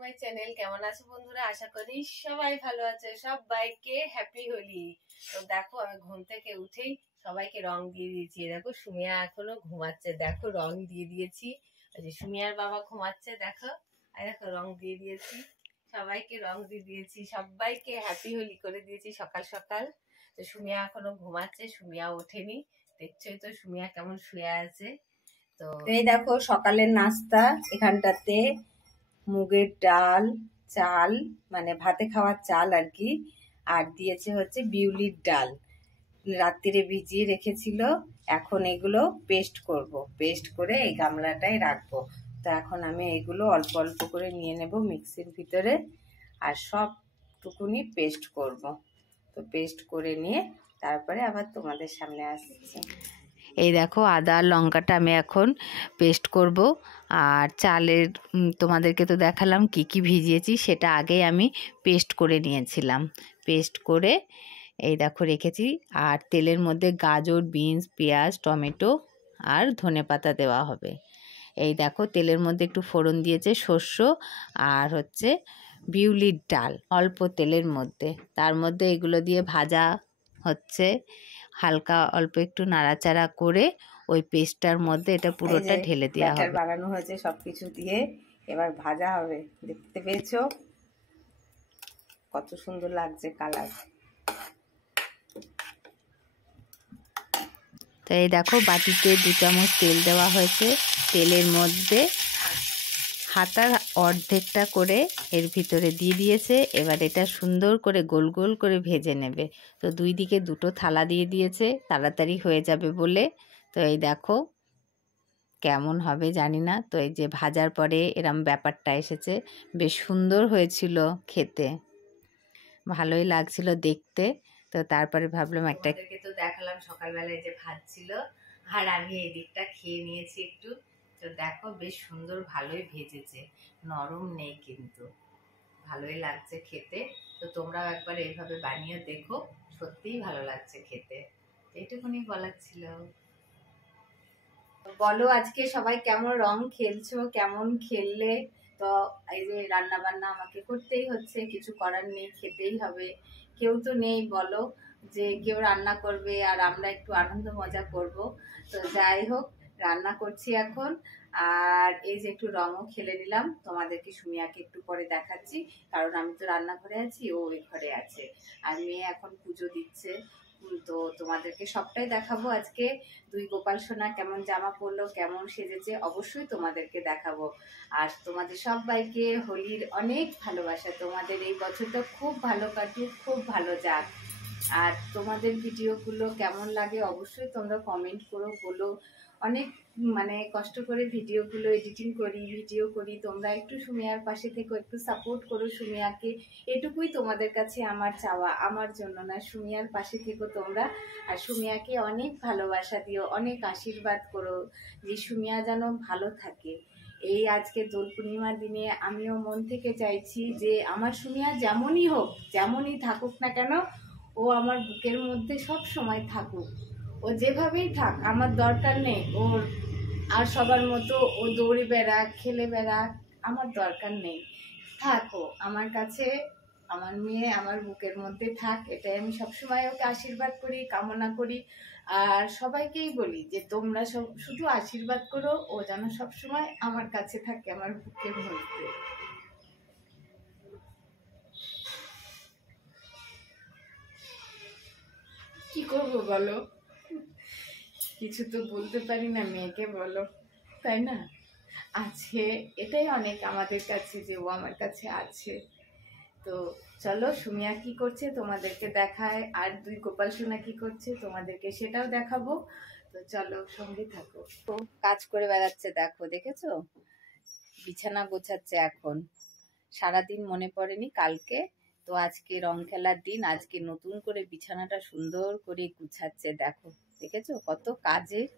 My channel. কেমন আছো বন্ধুরা? আশা করি সবাই ভালো আছে। সবাইকে হ্যাপি হোলি। তো দেখো আমি ঘুম থেকে উঠেই সবাইকে রং দিয়ে দিয়েছি। দেখো সুমিয়া এখনো ঘুমাচ্ছে, দেখো রং দিয়ে দিয়েছি। ওই যে সুমিয়ার বাবা ঘুমাচ্ছে, দেখো আর দেখো রং দিয়ে দিয়েছি, সবাইকে রং দিয়ে দিয়েছি, সবাইকে হ্যাপি হোলি করে দিয়েছি সকাল সকাল। তো সুমিয়া এখনো ঘুমাচ্ছে, সুমিয়া ওঠেনি। দেখছোই তো সুমিয়া কেমন শুয়ে আছে। তো এই দেখো সকালের নাস্তা, এখানটাতে মুগের ডাল, চাল মানে ভাতে খাওয়ার চাল আর কি, আর দিয়েছে হচ্ছে বিউলির ডাল, রাত্রিরে ভিজিয়ে রেখেছিল। এখন এগুলো পেস্ট করব, পেস্ট করে এই গামলাটায় রাখবো। তো এখন আমি এগুলো অল্প অল্প করে নিয়ে নেব মিক্সির ভিতরে, আর সবটুকুনি পেস্ট করব। তো পেস্ট করে নিয়ে তারপরে আবার তোমাদের সামনে আসছি। এই দেখো আদা লঙ্কাটা আমি এখন পেস্ট করব। আর চালের তোমাদেরকে তো দেখালাম কি কি ভিজিয়েছি, সেটা আগেই আমি পেস্ট করে নিয়েছিলাম। পেস্ট করে এই দেখো রেখেছি। আর তেলের মধ্যে গাজর, বিনস, পেঁয়াজ, টমেটো আর ধনেপাতা দেওয়া হবে। এই দেখো তেলের মধ্যে একটু ফোড়ন দিয়েছে শস্য আর হচ্ছে বিউলির ডাল, অল্প তেলের মধ্যে। তার মধ্যে এগুলো দিয়ে ভাজা হচ্ছে, হালকা অল্প একটু নাড়াচাড়া করে ওই পেস্টটার মধ্যে এটা পুরোটা ঢেলে দেওয়া হবে। বানানো হয়েছে সবকিছু দিয়ে, এবার ভাজা হবে। দেখতে পেয়েছো কত সুন্দর লাগছে কালার। তো এই দেখো বাটিতে 2 চামচ তেল দেওয়া হয়েছে। তেলের মধ্যে হাতার অর্ধেকটা করে এর ভিতরে দিয়ে দিয়েছে। এবার এটা সুন্দর করে গোল গোল করে ভেজে নেবে। তো দুই দিকে দুটো থালা দিয়ে দিয়েছে, তাড়াতাড়ি হয়ে যাবে বলে। তো এই দেখো কেমন হবে জানি না। তো এই যে ভাজার পরে এরম ব্যাপারটা এসেছে, বেশ সুন্দর হয়েছিল খেতে, ভালোই লাগছিল দেখতে। তো তারপরে ভাবলাম একটা তো দেখালাম সকালবেলায় যে ভাজছিল, আর আমি এই দিকটা খেয়ে নিয়েছি একটু। তো দেখো বেশ সুন্দর ভালোই ভেজেছে, নরম নেই কিন্তু, ভালোই লাগছে খেতে। তো তোমরাও একবার এইভাবে বানিয়ে দেখো, সত্যিই ভালো লাগছে খেতে। এইটুকুনি বলার ছিল। বলো আজকে সবাই কেমন রং খেলছো, কেমন খেললে? তো এই যে রান্না বান্না আমাকে করতেই হচ্ছে, কিছু করার নেই, খেতেই হবে। কেউ তো নেই বলো যে কেউ রান্না করবে আর আমরা একটু আনন্দ মজা করব। তো যাই হোক রান্না করছি এখন। আর এই যে একটু রঙও খেলে নিলাম, তোমাদেরকে সুমিয়াকে একটু পরে দেখাচ্ছি, কারণ আমি তো রান্নাঘরে আছি, ও ওই ঘরে আছে। আর মেয়ে এখন পুজো দিচ্ছে। তো তোমাদেরকে সবটাই দেখাবো আজকে। দুই গোপাল সোনা কেমন জামা পরলো, কেমন সেজেছে, অবশ্যই তোমাদেরকে দেখাবো। আর তোমাদের সবাইকে হোলির অনেক ভালোবাসা। তোমাদের এই বছরটা খুব ভালো কাটুক, খুব ভালো যাক। আর তোমাদের ভিডিওগুলো কেমন লাগে অবশ্যই তোমরা কমেন্ট করো, বলো। অনেক মানে কষ্ট করে ভিডিওগুলো এডিটিং করি, ভিডিও করি, তোমরা একটু সুমিয়ার পাশে থেকে একটু সাপোর্ট করো সুমিয়াকে। এটুকুই তোমাদের কাছে আমার চাওয়া, আমার জন্য না, সুমিয়ার পাশে থেকো তোমরা। আর সুমিয়াকে অনেক ভালোবাসা দিও, অনেক আশীর্বাদ করো যে সুমিয়া যেন ভালো থাকে। এই আজকে দোল পূর্ণিমার দিনে আমিও মন থেকে চাইছি যে আমার সুমিয়া যেমনই হোক, যেমনই থাকুক না কেন, ও আমার বুকের মধ্যে সব সময় থাকুক। ও যেভাবেই থাক, আমার দরকার নেই ওর আর সবার মতো ও দৌড়ে বেড়াক, খেলে বেড়াক, আমার দরকার নেই। থাকো আমার কাছে, আমার মেয়ে আমার বুকের মধ্যে থাক, এটাই আমি সবসময় ওকে আশীর্বাদ করি, কামনা করি। আর সবাইকেই বলি যে তোমরা সব শুধু আশীর্বাদ করো, ও যেন সবসময় আমার কাছে থাকে, আমার বুকের মধ্যে। কি করবো বলো, কিছু তো বলতে পারি না মেয়েকে, বলো তাই না? আছে, এটাই অনেক আমাদের কাছে যে ও আমার কাছে আছে। তো চলো সুমিয়া কি করছে তোমাদেরকে দেখায়, আর দুই গোপাল সোনা কি করছে তোমাদেরকে সেটাও দেখাবো। তো চলো সঙ্গে থাকো। তো কাজ করে বেড়াচ্ছে, দেখো দেখেছো, বিছানা গোছাচ্ছে এখন। সারাদিন মনে পড়েনি কালকে, তো আজকে রং খেলার দিন, আজকে নতুন করে বিছানাটা সুন্দর করে গুছাচ্ছে। দেখো দেখেছো কত কাজের।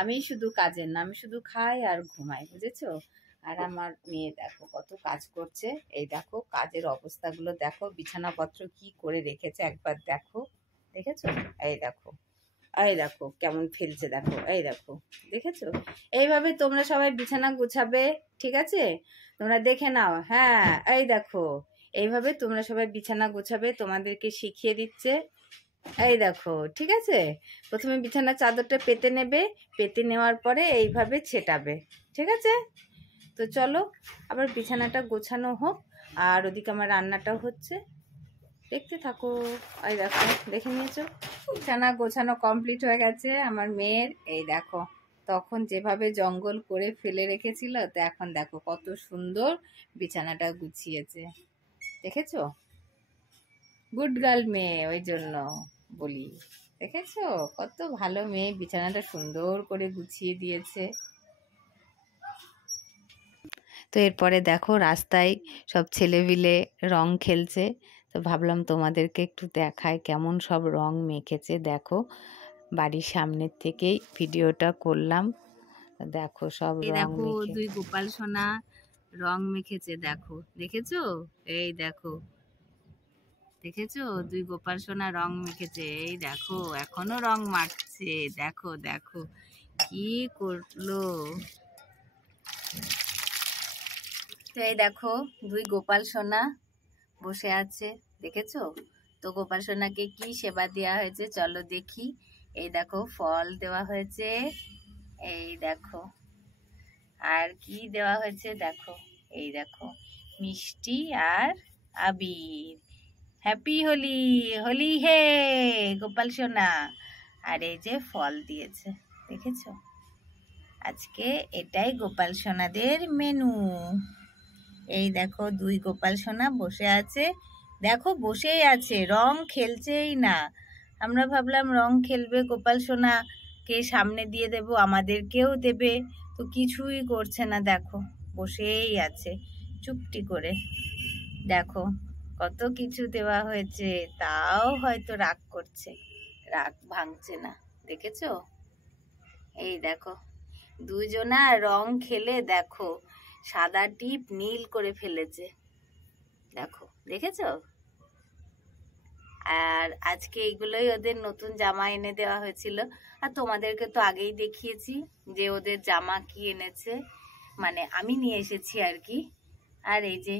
আমি শুধু কাজের না, আমি শুধু খাই আর ঘুমাই, বুঝেছো? আর আমার মেয়ে দেখো কত কাজ করছে। এই দেখো কাজের অবস্থাগুলো দেখো, বিছানাপত্র কি করে রেখেছে একবার দেখো, দেখেছো? এই দেখো এই দেখো কেমন ফেলছে, দেখো এই দেখো, দেখেছো? এইভাবে তোমরা সবাই বিছানা গুছাবে, ঠিক আছে? তোমরা দেখে নাও। হ্যাঁ, এই দেখো এইভাবে তোমরা সবাই বিছানা গুছাবে, তোমাদেরকে শিখিয়ে দিচ্ছে। এই দেখো, ঠিক আছে? প্রথমে বিছানার চাদরটা পেতে নেবে, পেতে নেওয়ার পরে এইভাবে ছেটাবে, ঠিক আছে? তো চলো আবার বিছানাটা গোছানো হোক, আর ওদিকে আমার রান্নাটাও হচ্ছে, দেখতে থাকো। এই দেখো, দেখে নিয়েছো বিছানা গোছানো কমপ্লিট হয়ে গেছে আমার মেয়ের। এই দেখো, তখন যেভাবে জঙ্গল করে ফেলে রেখেছিল, তো এখন দেখো কত সুন্দর বিছানাটা গুছিয়েছে, দেখেছো? গুড গার্ল মেয়ে, ওই জন্য বলি, দেখেছো কত ভালো মেয়ে, বিছানাটা সুন্দর করে গুছিয়ে দিয়েছে। তো এরপরে দেখো রাস্তায় সব ছেলেপিলে রং খেলছে, তো ভাবলাম তোমাদেরকে একটু দেখায় কেমন সব রং মেখেছে। দেখো বাড়ির সামনের থেকেই ভিডিওটা করলাম, দেখো সব রং মেখে। দুই গোপাল সোনা রং মেখেছে, দেখো, দেখেছো? এই দেখো, দেখেছো? দুই গোপাল সোনা রং মেখেছে, এই দেখো এখনো রং মাখছে, দেখো দেখো কি করলো। তো এই দেখো দুই গোপাল সোনা বসে আছে, দেখেছো? তো গোপাল সোনাকে কি সেবা দেওয়া হয়েছে চলো দেখি। এই দেখো ফল দেওয়া হয়েছে, এই দেখো আর কি দেওয়া হয়েছে দেখো, এই দেখো মিষ্টি আর আবির। হ্যাপি হোলি, হোলি হে গোপাল সোনা। আর এই যে ফল দিয়েছে, দেখেছো? আজকে এটাই গোপাল সোনাদের মেনু। এই দেখো দুই গোপাল সোনা বসে আছে, দেখো বসেই আছে, রং খেলছেই না। আমরা ভাবলাম রং খেলবে, গোপাল সোনাকে সামনে দিয়ে দেব, আমাদেরকেও দেবে, তো কিছুই করছে না, দেখো বসেই আছে চুপটি করে। দেখো কত কিছু দেওয়া হয়েছে, তাও হয়তো রাগ করছে, রাগ ভাঙছে না, দেখেছো? এই দেখো দুজনা রং খেলে দেখো সাদা টিপ নীল করে ফেলেছে, দেখো, দেখেছো? আর আজকে এইগুলোই ওদের নতুন জামা এনে দেওয়া হয়েছিল। আর তোমাদেরকে তো আগেই দেখিয়েছি যে ওদের জামা কি এনেছে, মানে আমি নিয়ে এসেছি আর কি। আর এই যে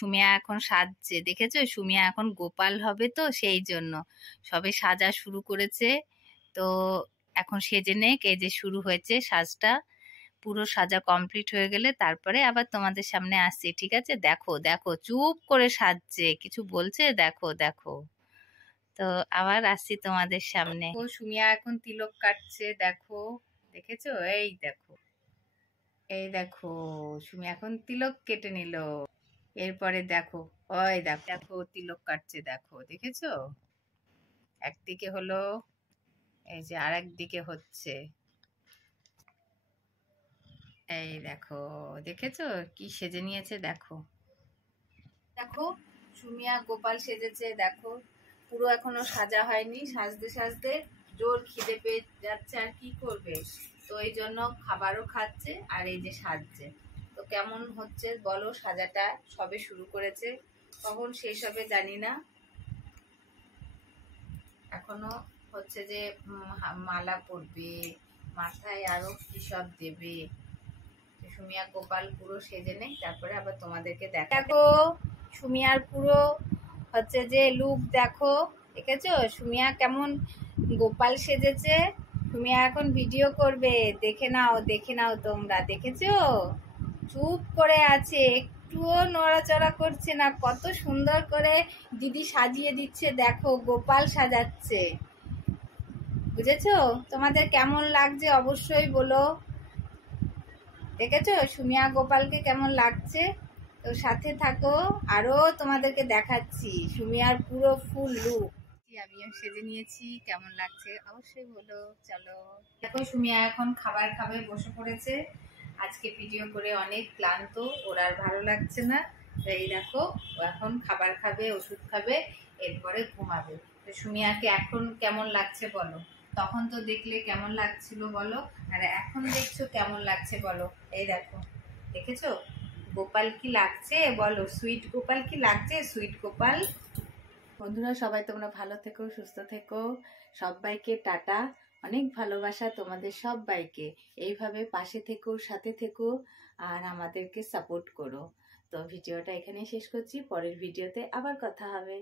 সুমিয়া এখন সাজছে, দেখেছো? সুমিয়া এখন গোপাল হবে, তো সেই জন্য সবে সাজা শুরু করেছে। তো এখন সেজে নেক, এই যে শুরু হয়েছে সাজটা, পুরো সাজা কমপ্লিট হয়ে গেলে তারপরে আবার তোমাদের সামনে আসছি, ঠিক আছে? দেখো দেখো চুপ করে সাজছে, কিছু বলছে, দেখো দেখো। তো আবার আসছি তোমাদের সামনে। ও সুমিয়া এখন তিলক কাটছে, দেখো, দেখেছো? এই দেখো, এই দেখো সুমিয়া এখন তিলক কেটে নিল। এরপরে দেখো, ওই দেখো দেখো তিলক কাটছে, দেখো, দেখেছো? একদিকে হলো, এই যে আর একদিকে হচ্ছে, এই দেখো, দেখেছো কি সেজে নিয়েছে, দেখো দেখো সুমিয়া গোপাল সেজেছে, দেখো পুরো এখনো সাজা হয়নি, সাজতে সাজতে জোর খিদে পেয়ে যাচ্ছে, আর কি করবে, তো এই জন্য খাবারও খাচ্ছে আর এই যে সাজছে। তো কেমন হচ্ছে বলো সাজাটা, সবে শুরু করেছে, কখন শেষ হবে জানি না। এখনো হচ্ছে যে মালা পরবে, মাথায় আরো কি সব দেবে। সুমিয়া গোপাল পুরো সেজে নেই, তারপরে আবার তোমাদেরকে দেখো। সুমিয়ার পুরো হচ্ছে যে লুক দেখো, দেখেছো সুমিয়া কেমন গোপাল সেজেছে। সুমিয়া এখন ভিডিও করবে, দেখে নাও তোমরা। দেখেছো চুপ করে আছে, একটুও নড়াচড়া করছে না। কত সুন্দর করে দিদি সাজিয়ে দিচ্ছে, দেখো গোপাল সাজাচ্ছে। বুঝেছো? তোমাদের কেমন লাগছে অবশ্যই বলো। দেখেছো সুমিয়া গোপালকে কেমন লাগছে? তো সাথে থাকো, আরো তোমাদেরকে দেখাচ্ছি সুমিয়ার পুরো ফুল লুক। আমিও সেজে নিয়েছি, কেমন লাগছে অবশ্যই বলো। চলো দেখো, সুমিয়া এখন খাবার খাবে, বসে পড়েছে। আজকে ভিডিও করে অনেক ক্লান্ত, ওর আর ভালো লাগছে না। তো এই দেখো, ও এখন খাবার খাবে, ওষুধ খাবে, এরপরে ঘুমাবে। তো সুমিয়াকে এখন কেমন লাগছে বলো? তখন তো দেখলে কেমন লাগছিল বলো, আর এখন দেখছো কেমন লাগছে বলো। এই দেখো, দেখেছো গোপাল কি লাগছে বলো? সুইট গোপাল কি লাগছে? সুইট গোপাল। বন্ধুরা সবাই তোমরা ভালো থেকো, সুস্থ থেকো। সবাইকে টাটা, অনেক ভালোবাসা তোমাদের সবাইকে। এইভাবে পাশে থেকো, সাথে থেকো, আর আমাদেরকে সাপোর্ট করো। তো ভিডিওটা এখানেই শেষ করছি, পরের ভিডিওতে আবার কথা হবে।